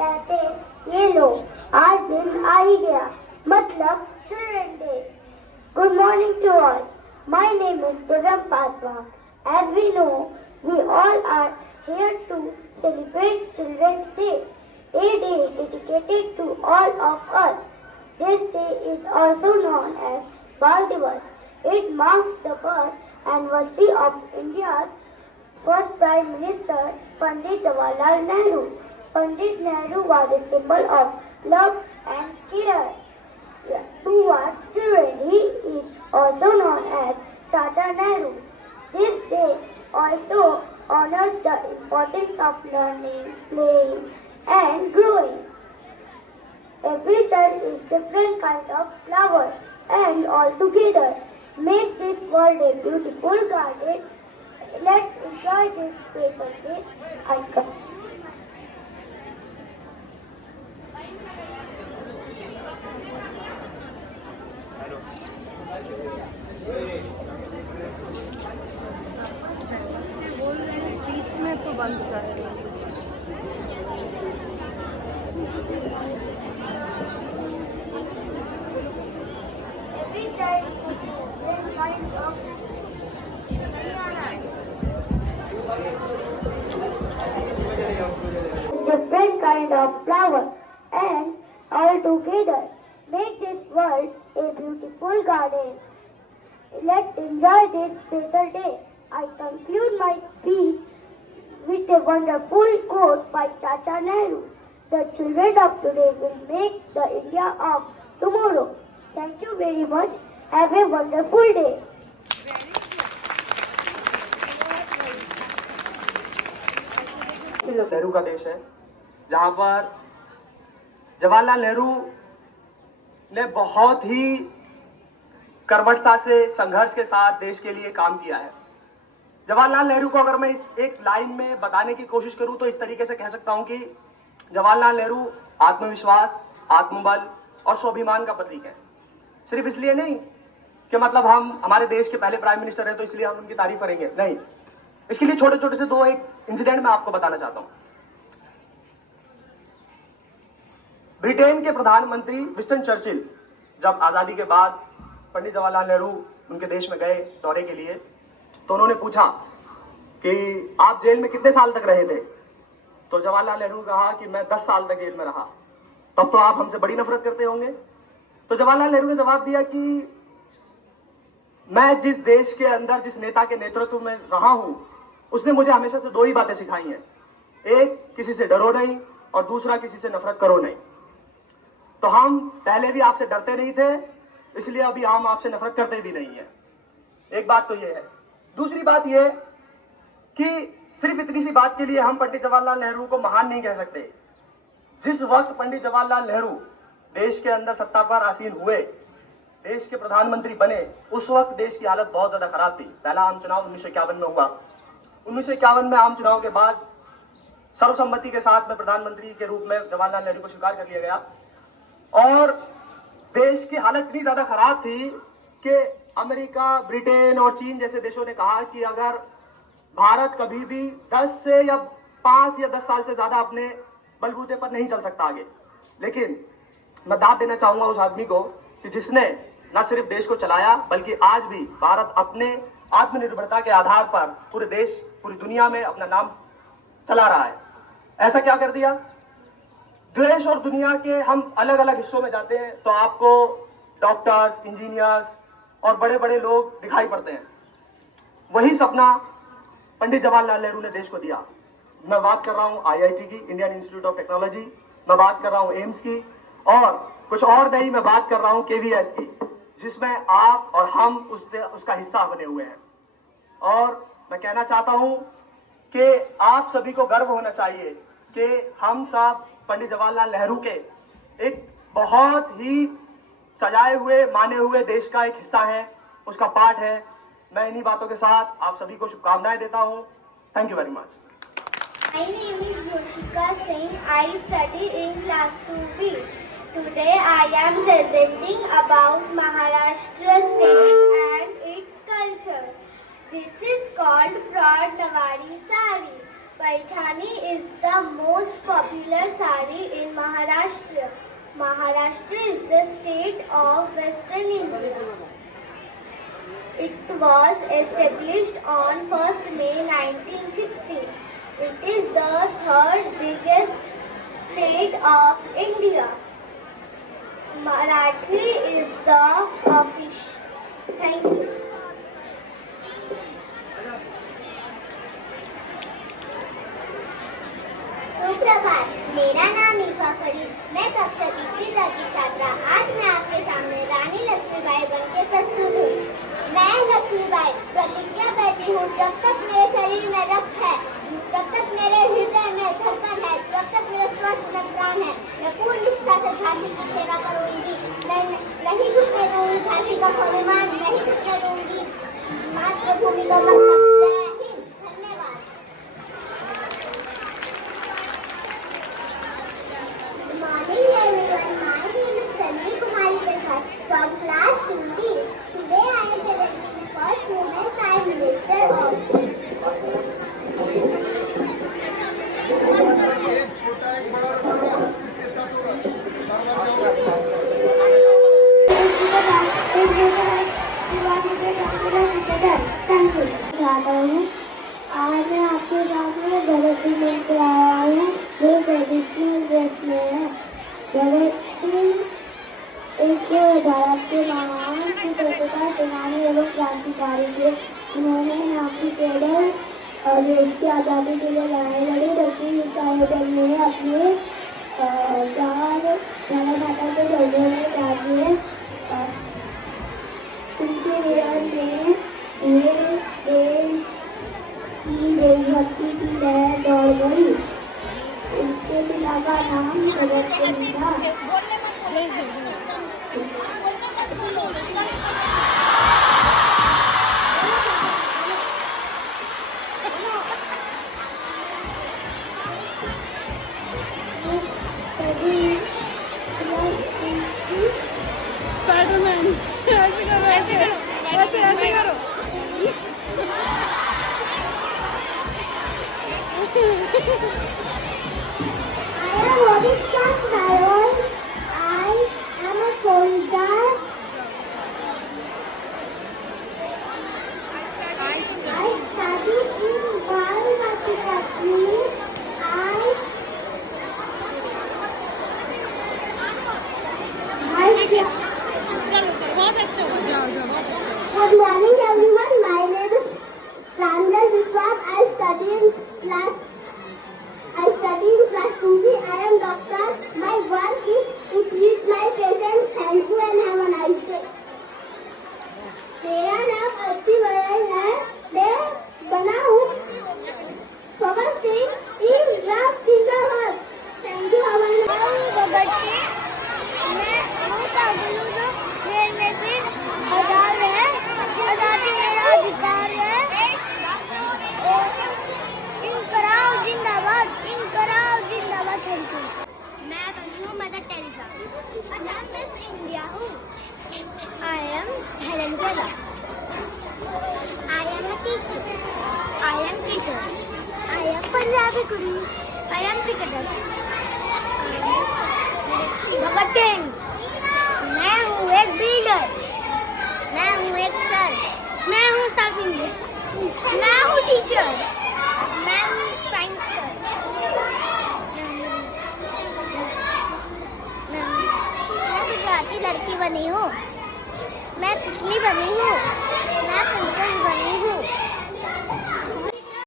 कहते ये लो आज दिन आ ही गया, मतलब children day. Good morning to all, my name is Divyam Paswan. As we know, we all are here to celebrate Children's Day, a day dedicated to all of us. This day is also known as Bal Divas. It marks the birth anniversary of India's first Prime Minister, Pandit Jawaharlal Nehru. Pandit Nehru was a symbol of love and care towards children. He is also known as Tata Nehru. This day also honors the importance of learning, playing, and growing. Every child is different kind of flower, and all together make this world a beautiful garden. Let's enjoy this special day. I come. बोल रहे हैं speech में तो बंद कर रहे हैं। Every child is different kind of different kind of flower, and all together make this world a beautiful garden. Let's enjoy this special day. I conclude my speech with a wonderful quote by Tata Nehru. The children of today will make the India of tomorrow. Thank you very much. Have a wonderful day. Nehru का देश है, जहां पर जवाहरलाल नेहरू ने बहुत ही कर्मठता से संघर्ष के साथ देश के लिए काम किया है। जवाहरलाल नेहरू को अगर मैं इस एक लाइन में बताने की कोशिश करूं तो इस तरीके से कह सकता हूं कि जवाहरलाल नेहरू आत्मविश्वास, आत्मबल और स्वाभिमान का प्रतीक है। सिर्फ इसलिए नहीं कि मतलब हम हमारे देश के पहले प्राइम मिनिस्टर हैं तो इसलिए हम उनकी तारीफ करेंगे, नहीं। इसके लिए छोटे छोटे से दो एक इंसिडेंट मैं आपको बताना चाहता हूं। ब्रिटेन के प्रधानमंत्री विंस्टन चर्चिल जब आजादी के बाद पंडित जवाहरलाल नेहरू उनके देश में गए दौरे के लिए, तो उन्होंने पूछा कि आप जेल में कितने साल तक रहे थे? तो जवाहरलाल नेहरू ने कहा कि मैं 10 साल तक जेल में रहा। तब तो आप हमसे बड़ी नफरत करते होंगे। तो जवाहरलाल नेहरू ने जवाब दिया कि मैं जिस देश के अंदर जिस नेता के नेतृत्व में रहा हूं, उसने मुझे हमेशा से दो ही बातें सिखाई हैं। एक, किसी से डरो नहीं, और दूसरा, किसी से नफरत करो नहीं। तो हम पहले भी आपसे डरते नहीं थे, इसलिए अभी हम आपसे नफरत करते भी नहीं है। एक बात तो ये है। दूसरी बात ये कि सिर्फ इतनी सी बात के लिए हम पंडित जवाहरलाल नेहरू को महान नहीं कह सकते। जिस वक्त पंडित जवाहरलाल नेहरू देश के अंदर सत्ता पर आसीन हुए, देश के प्रधानमंत्री बने, उस वक्त देश की हालत बहुत ज्यादा खराब थी। पहला आम चुनाव 1951 में हुआ। 1951 में आम चुनाव के बाद सर्वसम्मति के साथ में प्रधानमंत्री के रूप में जवाहरलाल नेहरू को स्वीकार कर लिया गया, और देश की हालत इतनी ज्यादा खराब थी कि अमेरिका, ब्रिटेन और चीन जैसे देशों ने कहा कि अगर भारत कभी भी 10 से या 5 या 10 साल से ज्यादा अपने बलबूते पर नहीं चल सकता आगे। लेकिन मैं दाद देना चाहूंगा उस आदमी को कि जिसने न सिर्फ देश को चलाया, बल्कि आज भी भारत अपने आत्मनिर्भरता के आधार पर पूरे देश, पूरी दुनिया में अपना नाम चला रहा है। ऐसा क्या कर दिया? देश और दुनिया के हम अलग अलग हिस्सों में जाते हैं तो आपको डॉक्टर्स, इंजीनियर्स और बड़े बड़े लोग दिखाई पड़ते हैं। वही सपना पंडित जवाहरलाल नेहरू ने देश को दिया। मैं बात कर रहा हूं IIT की, इंडियन इंस्टीट्यूट ऑफ टेक्नोलॉजी, मैं बात कर रहा हूं एम्स की, और कुछ और नहीं, मैं बात कर रहा हूं KVS की, जिसमें आप और हम उसका हिस्सा बने हुए हैं। और मैं कहना चाहता हूं कि आप सभी को गर्व होना चाहिए कि हम सब पंडित जवाहरलाल नेहरू के एक बहुत ही सजाए हुए, माने हुए देश का एक हिस्सा है, उसका पार्ट है। मैं इन्हीं बातों के साथ आप सभी को शुभकामनाएं देता हूं। Thank you very much. My name is Yoshika Singh. I study in class 2B. Today I am presenting about Maharashtra state and its culture. This is called Broad Nawari Sari. Paithani is the most popular sari in Maharashtra. Maharashtra is the state of Western India. It was established on 1st May 1960. It is the third biggest state of India. Marathi is the official. Thank you. सुप्रभात, मेरा नाम ईफा फरीद, मैं कक्षा तीसरी की छात्रा। आज मैं आपके सामने रानी लक्ष्मीबाई बनके प्रस्तुत हूँ। मैं लक्ष्मीबाई प्रतिज्ञा करती हूँ, जब तक मेरे शरीर में रक्त है, जब तक मेरे हृदय में धड़कन है, जब तक मेरे स्वास्थ्य में प्राण है, मैं पूर्ण निष्ठा से झांसी की सेवा करूंगी। मैं नहीं झुकने दूंगी झांसी का स्वाभिमान, नहीं झुकने दूंगी मातृभूमि का मस्तक। जय हिंद, धन्यवाद। Morning everyone, my name is Tanvi Kumari Prasad from class 2D. Today I am presenting the first woman Prime Minister of आज मैं आपके सामने भगत सिंह लेकर आया हूँ, जो ट्रेडिशनल ड्रेस में है। भगत सिंह एक भारत के महान स्वतंत्रता सेनानी एवं क्रांतिकारी थे। उन्होंने यहाँ की केवल देश की आज़ादी के लिए लड़ाई लड़ी, दक्षिण आयोजन में अपने चार भारत माता के दर्जों में राज्य उनके जीवन में ये देश की देशभक्ति की लहर दौड़ गई। इसके पिता का नाम भगत सिंह था। स्पाइडरमैन ऐसे करो, ऐसे करो, ऐसे करो। I am Odisha Carol. I am a soldier. I study in Varanasi Kashmir. चलो बहुत अच्छा हुआ, जाओ जाओ, बहुत अच्छा। Good morning everyone. My name is Ramdal Biswas. I study in class 2B. I am doctor. My work is to treat my patients. Thank you and have a nice day. मेरा नाम अति बड़ाई है। मैं बना हूँ भगत सिंह in love जिंदाबाद। Thank you हमारे भगत सिंह। मैं हूँ ताबलू जो ट्रेन में भी आजाद है। आजादी मेरा अधिकार है। इनकलाब जिंदाबाद, इनकलाब जिंदाबाद। Thank you. मैं बनी हूँ मदर टेरेसा। मैं मिस इंडिया हूँ। I am Helen Keller. I am a teacher. I am teacher. I am Punjabi कुड़ी। I am cricketer. Bhagat Singh. मैं हूँ एक बिल्डर। मैं हूँ एक सर। मैं हूँ साउथ इंडियन। मैं हूँ टीचर। मैं हूँ साइंस सर। मैं गुजराती लड़की बनी हूँ। मैं तितली बनी हूँ।